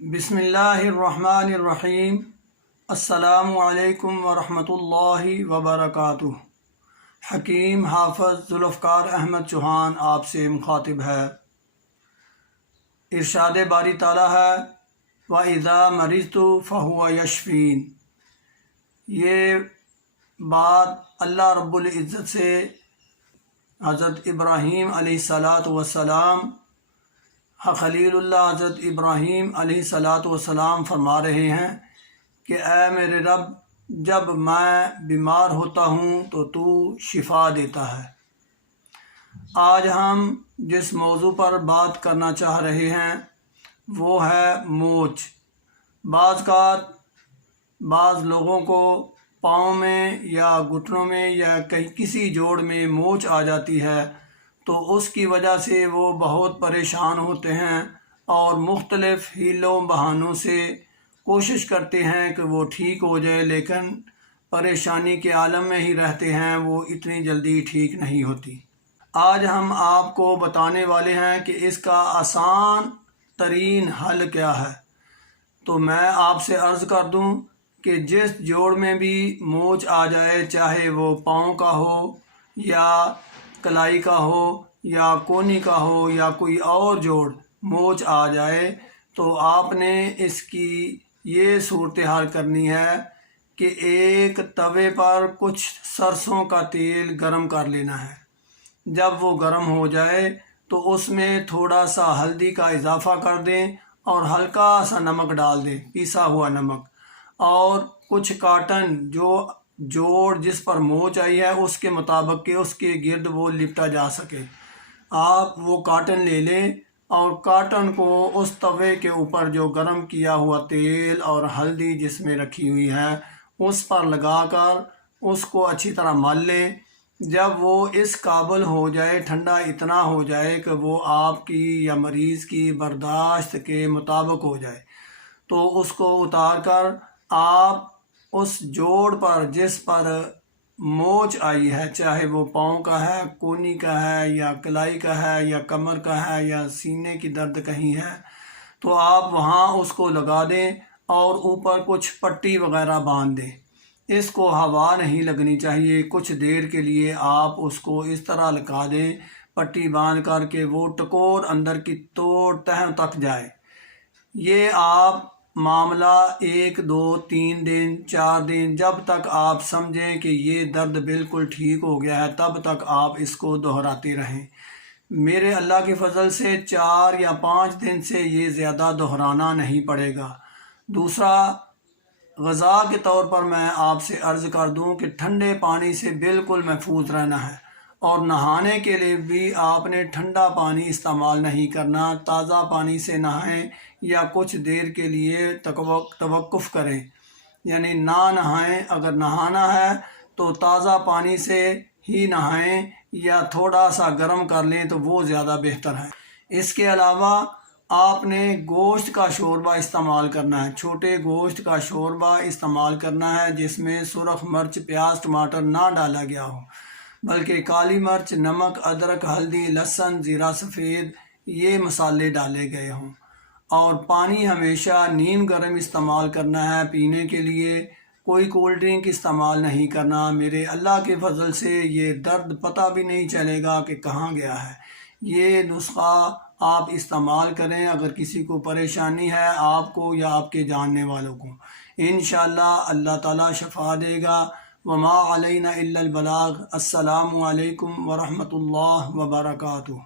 بسم اللہ الرحمن الرحیم۔ السلام علیکم ورحمۃ اللہ وبرکاتہ۔ حکیم حافظ ذوالفقار احمد چوہان آپ سے مخاطب ہے۔ ارشاد باری تعالیٰ ہے وَإِذَا مَرِضْتُ فَهُوَ يَشْفِينِ۔ یہ بات اللہ رب العزت سے حضرت ابراہیم علیہ السلام خلیل اللہ حضرت ابراہیم علیہ السلام فرما رہے ہیں کہ اے میرے رب، جب میں بیمار ہوتا ہوں تو شفا دیتا ہے۔ آج ہم جس موضوع پر بات کرنا چاہ رہے ہیں وہ ہے موچ۔ بعض لوگوں کو پاؤں میں یا گھٹنوں میں یا کسی جوڑ میں موچ آ جاتی ہے تو اس کی وجہ سے وہ بہت پریشان ہوتے ہیں اور مختلف ہیلوں بہانوں سے کوشش کرتے ہیں کہ وہ ٹھیک ہو جائے، لیکن پریشانی کے عالم میں ہی رہتے ہیں، وہ اتنی جلدی ٹھیک نہیں ہوتی۔ آج ہم آپ کو بتانے والے ہیں کہ اس کا آسان ترین حل کیا ہے۔ تو میں آپ سے عرض کر دوں کہ جس جوڑ میں بھی موچ آ جائے، چاہے وہ پاؤں کا ہو یا کلائی کا ہو یا کونی کا ہو یا کوئی اور جوڑ موچ آ جائے، تو آپ نے اس کی یہ صورتحال کرنی ہے کہ ایک توے پر کچھ سرسوں کا تیل گرم کر لینا ہے۔ جب وہ گرم ہو جائے تو اس میں تھوڑا سا ہلدی کا اضافہ کر دیں اور ہلکا سا نمک ڈال دیں، پیسا ہوا نمک، اور کچھ کاٹن جو جوڑ جس پر موچ آئی ہے اس کے مطابق کہ اس کے گرد وہ لپٹا جا سکے، آپ وہ کاٹن لے لیں اور کاٹن کو اس توے کے اوپر جو گرم کیا ہوا تیل اور ہلدی جس میں رکھی ہوئی ہے اس پر لگا کر اس کو اچھی طرح مل لیں۔ جب وہ اس قابل ہو جائے، ٹھنڈا اتنا ہو جائے کہ وہ آپ کی یا مریض کی برداشت کے مطابق ہو جائے، تو اس کو اتار کر آپ اس جوڑ پر جس پر موچ آئی ہے، چاہے وہ پاؤں کا ہے، کونی کا ہے یا کلائی کا ہے یا کمر کا ہے یا سینے کی درد کہیں ہے، تو آپ وہاں اس کو لگا دیں اور اوپر کچھ پٹی وغیرہ باندھ دیں۔ اس کو ہوا نہیں لگنی چاہیے، کچھ دیر کے لیے آپ اس کو اس طرح لگا دیں پٹی باندھ کر کے وہ ٹکور اندر کی توڑ تہ تک جائے۔ یہ آپ معاملہ 1 2 3 دن 4 دن جب تک آپ سمجھیں کہ یہ درد بالکل ٹھیک ہو گیا ہے تب تک آپ اس کو دہراتے رہیں۔ میرے اللہ کے فضل سے 4 یا 5 دن سے یہ زیادہ دہرانا نہیں پڑے گا۔ دوسرا، غذا کے طور پر میں آپ سے عرض کر دوں کہ ٹھنڈے پانی سے بالکل محفوظ رہنا ہے، اور نہانے کے لیے بھی آپ نے ٹھنڈا پانی استعمال نہیں کرنا، تازہ پانی سے نہائیں یا کچھ دیر کے لیے توقف کریں، یعنی نہ نہائیں۔ اگر نہانا ہے تو تازہ پانی سے ہی نہائیں یا تھوڑا سا گرم کر لیں تو وہ زیادہ بہتر ہے۔ اس کے علاوہ آپ نے گوشت کا شوربہ استعمال کرنا ہے، چھوٹے گوشت کا شوربہ استعمال کرنا ہے جس میں سرخ مرچ، پیاز، ٹماٹر نہ ڈالا گیا ہو، بلکہ کالی مرچ، نمک، ادرک، ہلدی، لہسن، زیرہ سفید یہ مسالے ڈالے گئے ہوں، اور پانی ہمیشہ نیم گرم استعمال کرنا ہے پینے کے لیے، کوئی کولڈ ڈرنک استعمال نہیں کرنا۔ میرے اللہ کے فضل سے یہ درد پتہ بھی نہیں چلے گا کہ کہاں گیا ہے۔ یہ نسخہ آپ استعمال کریں اگر کسی کو پریشانی ہے، آپ کو یا آپ کے جاننے والوں کو، انشاءاللہ اللہ تعالیٰ شفا دے گا۔ وما علینا الا البلاغ۔ السلام علیکم ورحمۃ اللہ وبرکاتہ۔